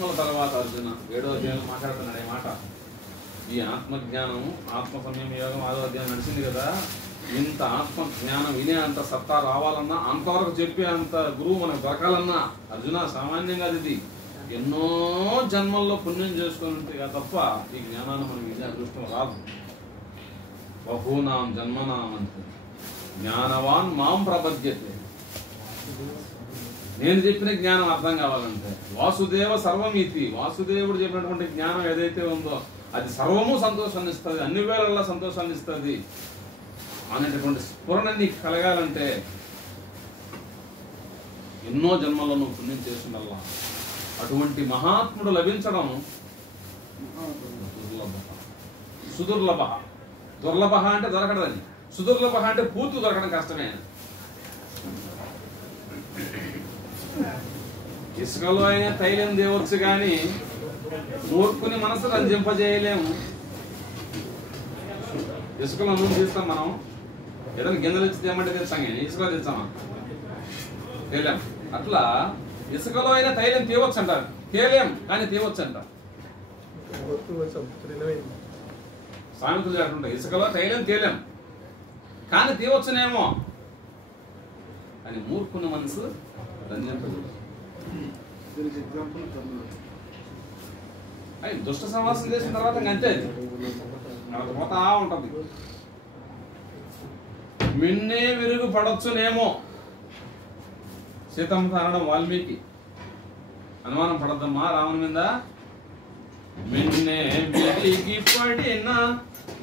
తర్వాత అర్జున 7వ అధ్యాయంలో మాట్లాడుతున్నాడు ఈ మాట. ఈ ఆత్మజ్ఞానం ఆత్మ సంయమ యోగం 6వ అధ్యాయం నడిచింది కదా. ఇంత ఆత్మజ్ఞానం వినే అంత సత్తా రావాలన్నా, అంతవరకు చెప్పే అంత గురువు మనకు దొరకాలన్నా అర్జున సామాన్యంగా ఇది ఎన్నో జన్మల్లో పుణ్యం చేసుకొని ఉంటే తప్ప ఈ జ్ఞానాన్ని మనకి వినే అదృష్టం రాదు. బహూనాం జన్మనాం అంటే జ్ఞానవాన్ మాం ప్రపద్యతే. నేను చెప్పిన జ్ఞానం అర్థం కావాలంటే వాసుదేవ సర్వమితి, వాసుదేవుడు చెప్పినటువంటి జ్ఞానం ఏదైతే ఉందో అది సర్వము సంతోషాన్ని ఇస్తుంది, అన్ని వేళల్లో సంతోషాన్ని ఇస్తుంది అనేటటువంటి స్ఫురణ నీకు కలగాలంటే ఎన్నో జన్మల్లో నువ్వు పుణ్యం చేస్తుండల్లా. అటువంటి మహాత్ముడు లభించడం సుదుర్లభ. దుర్లభ అంటే దొరకడదని, సుదుర్లభ అంటే పూర్తి దొరకడం కష్టమే. ఇసుకలో అయినా తైలం తేవచ్చు కానీ మూర్ఖుని మనసు రంజింపజేయలేము. ఇసుకలో నూనె తీస్తాం మనం, ఏదైనా గింజలు ఇచ్చి తెమ్మంటే తెచ్చాం కానీ ఇసుకలో తెచ్చామా? తేలేం. అట్లా ఇసుకలో అయినా తైలం తేవచ్చు అంటారు, తేలేం కానీ తేవచ్చు అంటారు. సామెతలు అంటుంటాయి, ఇసుకలో తైలం తేలేం కానీ తేవచ్చునేమో అని మూర్ఖుని మనసు రంజింపజేయలేదు. దుష్ట సమాసం చేసిన తర్వాత అంతే అది పోతా ఉంటది. మిన్నే విరుగు పడొచ్చునేమో సీతమ్మ అనడం వాల్మీకి. అనుమానం పడద్దమ్మా రాముని మీద. మిన్నే విరిగి పడిన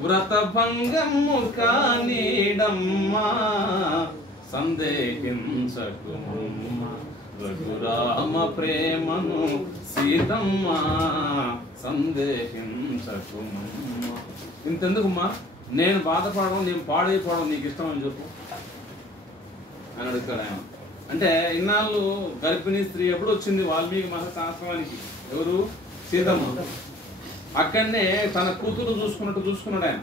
వ్రత భంగము కానీడమ్మా సందేహించకు రఘురామ ప్రేమను సీతమ్మ సందేహించకు. ఇంతెందుకుమ్మా నేను బాధపడడం, నేను పాడైపోవడం నీకు ఇష్టం అని చెప్పు అని అడుగుతాడు ఆయన. అంటే ఇన్నాళ్ళు గర్భిణీ స్త్రీ ఎప్పుడు వచ్చింది వాల్మీకి మహర్షి ఆశ్రమానికి? ఎవరు? సీతమ్మ. అక్కడనే తన కూతురు చూసుకున్నాడు ఆయన.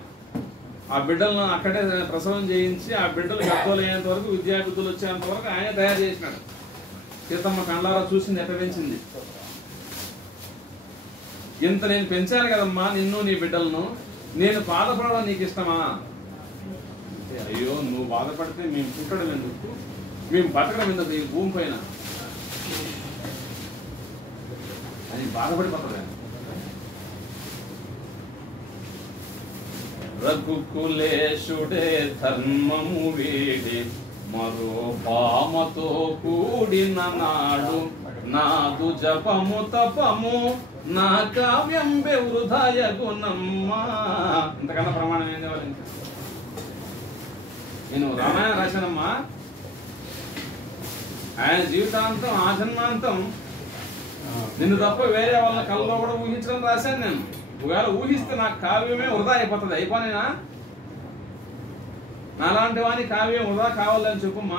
ఆ బిడ్డలను అక్కడే ప్రసవం చేయించి ఆ బిడ్డలు గర్భాలు అయ్యేంత వరకు, విద్యాబుద్ధులు వచ్చేంత వరకు ఆయన తయారు చేసినాడు. సీతమ్మ కండ్లారా చూసింది, ఎట్లా పెంచింది. ఇంత నేను పెంచాను కదమ్మా నిన్ను నీ బిడ్డలను, నేను బాధపడడం నీకు ఇష్టమా? అయ్యో నువ్వు బాధపడితే మేము పుట్టడం ఎందుకు, మేము బతకడం ఎందుకు ఈ భూమి పైన అని బాధపడిపోతాడు ఆయన. రఘుకులేశుడే ధర్మము వీడి మరో పామతో కూడిన నాడు నాదు జపము తపము నా కావ్యం వృధాయ గుణమ్మా. ఇంతకన్నా ప్రమాణం ఏంది వాళ్ళు? నేను రామాయణ రాశానమ్మా. ఆయన జీవితాంతం ఆజన్మాంతం నిన్ను తప్ప వేరే వాళ్ళ కళ్ళలో కూడా ఊహించడం రాశాను నేను. ఒకవేళ ఊహిస్తే నాకు కావ్యమే వృధా అయిపోతుంది. అయిపోయినా నాలాంటి వాని కావ్యం వృధా కావాలని చెప్పుమ్మా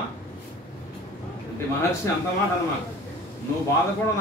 అంటే మహర్షి అంత మాట అన్నమాట. నువ్వు బాధ కూడా